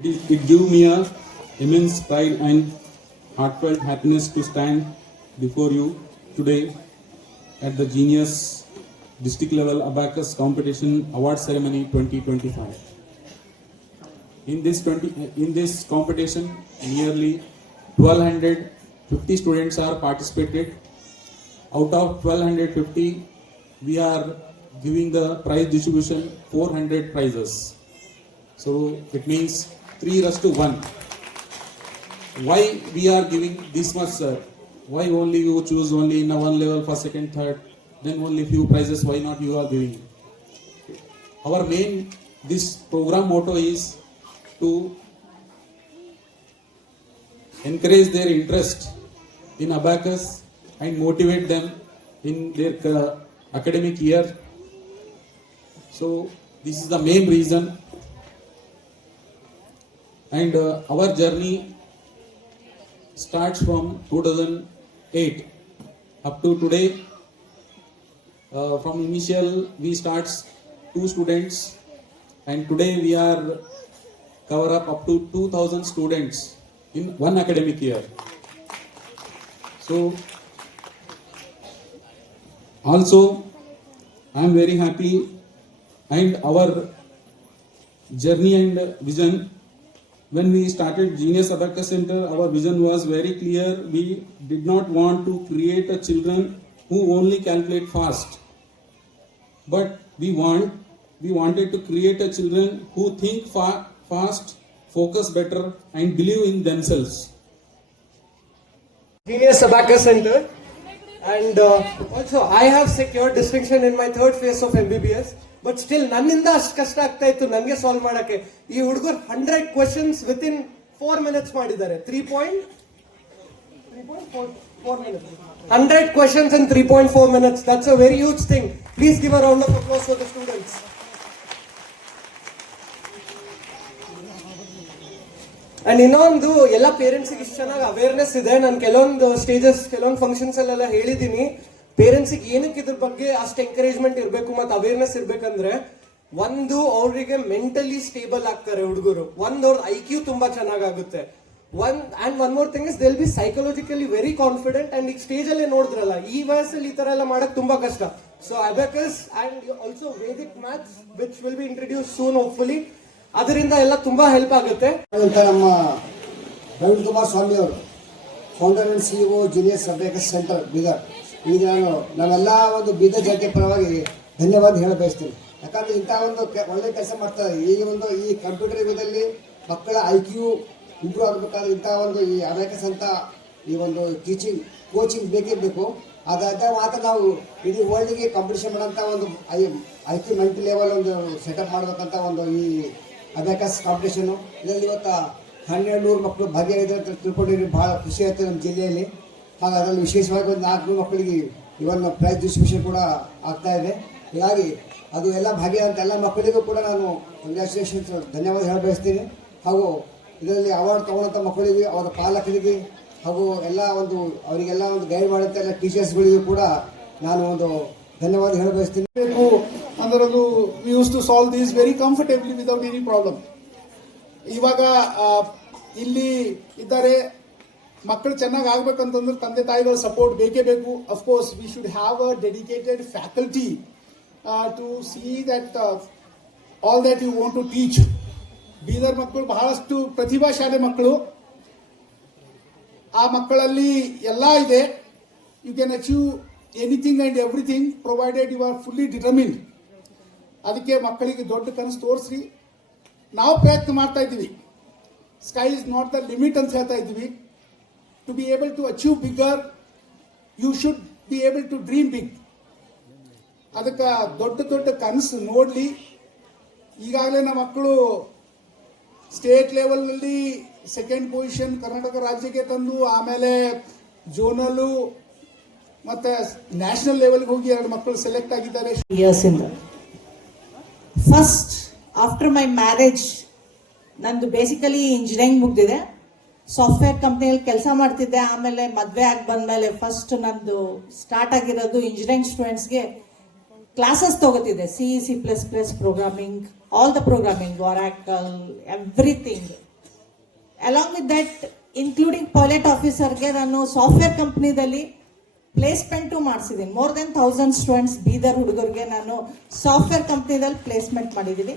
It gives me a immense pride and heartfelt happiness to stand before you today at the Genius District Level Abacus Competition Award Ceremony 2025. In this competition, nearly 1,250 students are participated. Out of 1,250, we are giving the prize distribution 400 prizes. So it means 3:1. Why we are giving this much, sir? Why only you choose only in a one level for second, third, then only few prizes? Why not you are giving? Our main this program motto is to encourage their interest in abacus and motivate them in their academic year. So this is the main reason. And our journey starts from 2008 up to today. From initial we start 2 students, and today we are cover up to 2,000 students in one academic year. So also I am very happy, and our journey and vision. When we started Genius Abacus Center, our vision was very clear. We did not want to create a children who only calculate fast, but we wanted to create a children who think fast, focus better, and believe in themselves. Genius Abacus Center, and also I have secured distinction in my third phase of MBBS. But still ನನ್ನಿಂದ ಅಷ್ಟು ಕಷ್ಟ ಆಗ್ತಾ ಇತ್ತು ನನಗೆ solve ಮಾಡಕ್ಕೆ. ಈ ಹುಡುಗರು 100 questions within 4 minutes ಮಾಡಿದ್ದಾರೆ. 3.4 minutes. 100 questions in 3.4 minutes. That's a very huge thing. Please give a round of applause for the students. And ಇನ್ನೊಂದು ಎಲ್ಲ ಪೇರೆಂಟ್ಸ್ಗೆ ಇಷ್ಟು ಚೆನ್ನಾಗಿ ಅವೇರ್ನೆಸ್ ಇದೆ. ನಾನು ಕೆಲವೊಂದು ಸ್ಟೇಜಸ್ ಕೆಲವೊಂದು ಫಂಕ್ಷನ್ಸ್ ಅಲ್ಲೆಲ್ಲ ಹೇಳಿದ್ದೀನಿ. ಪೇರೆಂಟ್ಸಿಗೆ ಏನಕ್ಕೆ ಇದ್ರ ಬಗ್ಗೆ ಅಷ್ಟು ಎಂಕರೇಜ್ಮೆಂಟ್ ಇರಬೇಕು ಮತ್ತು ಅವೇರ್ನೆಸ್ ಇರ್ಬೇಕಂದ್ರೆ, ಒಂದು ಅವರಿಗೆ ಮೆಂಟಲಿ ಸ್ಟೇಬಲ್ ಆಗ್ತಾರೆ ಹುಡುಗರು, ಒಂದು ಅವ್ರ IQ ತುಂಬಾ ಚೆನ್ನಾಗುತ್ತೆ, one more thing is they'll be psychologically very confident. And ಈಗ ಸ್ಟೇಜ್ ಅಲ್ಲೇ ನೋಡಿದ್ರಲ್ಲ, ಈ ವಯಸ್ಸಲ್ಲಿ ಈ ತರ ಎಲ್ಲ ಮಾಡಕ್ ತುಂಬಾ ಕಷ್ಟ. So abacus and also Vedic maths which will be introduce soon hopefully, ಅದರಿಂದ ಎಲ್ಲ ತುಂಬಾ ಹೆಲ್ಪ್ ಆಗುತ್ತೆ. ನಮ್ಮ ಪ್ರವೀಣ್ ಕುಮಾರ್ ಸ್ವಾಮಿ ಅವರು founder and CEO juniors abacus centre Bidar. ಈಗ ನಾವೆಲ್ಲ ಒಂದು ಬೀದರ್ ಜನತೆ ಪರವಾಗಿ ಧನ್ಯವಾದ ಹೇಳ ಬಯಸ್ತೀನಿ. ಯಾಕಂದ್ರೆ ಇಂಥ ಒಂದು ಒಳ್ಳೆ ಕೆಲಸ ಮಾಡ್ತಾರೆ. ಈಗ ಈ ಕಂಪ್ಯೂಟರ್ ಯುಗದಲ್ಲಿ ಮಕ್ಕಳ IQ ಇಂಪ್ರೂವ್ ಆಗಬೇಕಾದ್ರೆ ಇಂಥ ಒಂದು ಈ ಅಬಾಕಸ್ ಅಂತ ಈ ಒಂದು ಕೋಚಿಂಗ್ ಬೇಕೇ ಬೇಕು. ಅದಾದ ಮಾತ್ರ ನಾವು ಇಡೀ ವರ್ಲ್ಡ್ಗೆ ಕಾಂಪಿಟೇಷನ್ ಮಾಡೋಂಥ ಒಂದು IQ ಮೆಂಟಲ್ ಲೆವೆಲ್ ಒಂದು ಸೆಟಪ್ ಮಾಡಬೇಕಂತ ಒಂದು ಈ ಅಬಾಕಸ್ ಕಾಂಪಿಟೇಷನು. ಇದರಲ್ಲಿ ಇವತ್ತು 1200 ಮಕ್ಕಳು ಭಾಗಿಯಾಗಿದ್ದಾರೆ ಅಂತ ತಿಳ್ಕೊಂಡಿರಿ. ಭಾಳ ಖುಷಿ ಆಯಿತು ನಮ್ಮ ಜಿಲ್ಲೆಯಲ್ಲಿ. ಹಾಗೆ ಅದರಲ್ಲಿ ವಿಶೇಷವಾಗಿ ಒಂದು 400 ಮಕ್ಕಳಿಗೆ ಇವನ್ ಪ್ರೈಸ್ ಡಿಸ್ಟ್ರಿಬ್ಯೂಷನ್ ಕೂಡ ಆಗ್ತಾ ಇದೆ. ಹೀಗಾಗಿ ಅದು ಎಲ್ಲ ಭಾಗಿಯಾದಂಥ ಎಲ್ಲ ಮಕ್ಕಳಿಗೂ ಕೂಡ ನಾನು ಕಂಗ್ರ್ಯಾಚುಲೇಷನ್ಸ್ ಧನ್ಯವಾದ ಹೇಳ ಬಯಸ್ತೀನಿ. ಹಾಗೂ ಇದರಲ್ಲಿ ಅವಾರ್ಡ್ ತೊಗೊಳ್ಳೋಂಥ ಮಕ್ಕಳಿಗೆ, ಅವರ ಪಾಲಕರಿಗೆ, ಹಾಗೂ ಎಲ್ಲ ಒಂದು ಅವರಿಗೆಲ್ಲ ಒಂದು ಗೈಡ್ ಮಾಡುವಂಥ ಎಲ್ಲ ಟೀಚರ್ಸ್ಗಳಿಗೂ ಕೂಡ ನಾನು ಒಂದು ಧನ್ಯವಾದ ಹೇಳ ಬಯಸ್ತೀನಿ. ಅಂದರೆ ಅದು we used to solve these very comfortably without any problem. ಇವಾಗ ಇಲ್ಲಿ ಇದ್ದಾರೆ ಮಕ್ಕಳು ಚೆನ್ನಾಗಿ ಆಗ್ಬೇಕಂತಂದ್ರೆ ತಂದೆ ತಾಯಿಗಳ ಸಪೋರ್ಟ್ ಬೇಕೇ ಬೇಕು. Of course we should have a dedicated faculty to see that all that you want to teach. Bidar ಮಕ್ಕಳು ಬಹಳಷ್ಟು ಪ್ರತಿಭಾಶಾಲಿ ಮಕ್ಕಳು. ಆ ಮಕ್ಕಳಲ್ಲಿ ಎಲ್ಲ ಇದೆ. You can achieve anything and everything provided you are fully determined. ಅದಕ್ಕೆ ಮಕ್ಕಳಿಗೆ ದೊಡ್ಡ ಕನಸು ತೋರಿಸ್ರಿ. ನಾವು ಪ್ರಯತ್ನ ಮಾಡ್ತಾ ಇದ್ದೀವಿ. Sky is not the limit ಅಂತ ಹೇಳ್ತಾ ಇದ್ದೀವಿ. To be able to achieve bigger, you should be able to dream big. ಅದಕ್ಕೆ ದೊಡ್ಡ ಕನಸು ನೋಡಲಿ. ಈಗಾಗಲೇ ನಮ್ಮ ಮಕ್ಕಳು ಸ್ಟೇಟ್ ಲೆವೆಲ್ನಲ್ಲಿ 2nd ಪೊಸಿಷನ್ ಕರ್ನಾಟಕ ರಾಜ್ಯಕ್ಕೆ ತಂದು, ಆಮೇಲೆ ಝೋನಲ್ಲು ಮತ್ತು ನ್ಯಾಷನಲ್ ಲೆವೆಲ್ಗೆ ಹೋಗಿ 2 ಮಕ್ಕಳು ಸೆಲೆಕ್ಟ್ ಆಗಿದ್ದಾರೆ. ಫಸ್ಟ್ ಆಫ್ಟರ್ ಮೈ ಮ್ಯಾರೇಜ್ ನಂದು ಬೇಸಿಕಲಿ ಇಂಜಿನಿಯರಿಂಗ್ ಮುಗ್ದಿದೆ. ಸಾಫ್ಟ್ವೇರ್ ಕಂಪ್ನಿಯಲ್ಲಿ ಕೆಲಸ ಮಾಡ್ತಿದ್ದೆ. ಆಮೇಲೆ ಮದುವೆ ಆಗಿ ಬಂದಮೇಲೆ ಫಸ್ಟ್ ನಂದು ಸ್ಟಾರ್ಟ್ ಆಗಿರೋದು ಇಂಜಿನಿಯರಿಂಗ್ ಸ್ಟೂಡೆಂಟ್ಸ್ಗೆ ಕ್ಲಾಸಸ್ ತಗೋತಿದ್ದೆ. C++, programming, all the programming, Oracle, everything. Along with that including pilot ಆಫೀಸರ್ಗೆ ನಾನು ಸಾಫ್ಟ್ವೇರ್ ಕಂಪ್ನಿದಲ್ಲಿ ಪ್ಲೇಸ್ಮೆಂಟು ಮಾಡಿಸಿದ್ದೀನಿ. ಮೋರ್ ದೆನ್ 1000 ಸ್ಟೂಡೆಂಟ್ಸ್ ಬೀದರ್ ಹುಡುಗರಿಗೆ ನಾನು ಸಾಫ್ಟ್ವೇರ್ ಕಂಪ್ನಿದಲ್ಲಿ ಪ್ಲೇಸ್ಮೆಂಟ್ ಮಾಡಿದ್ದೀನಿ.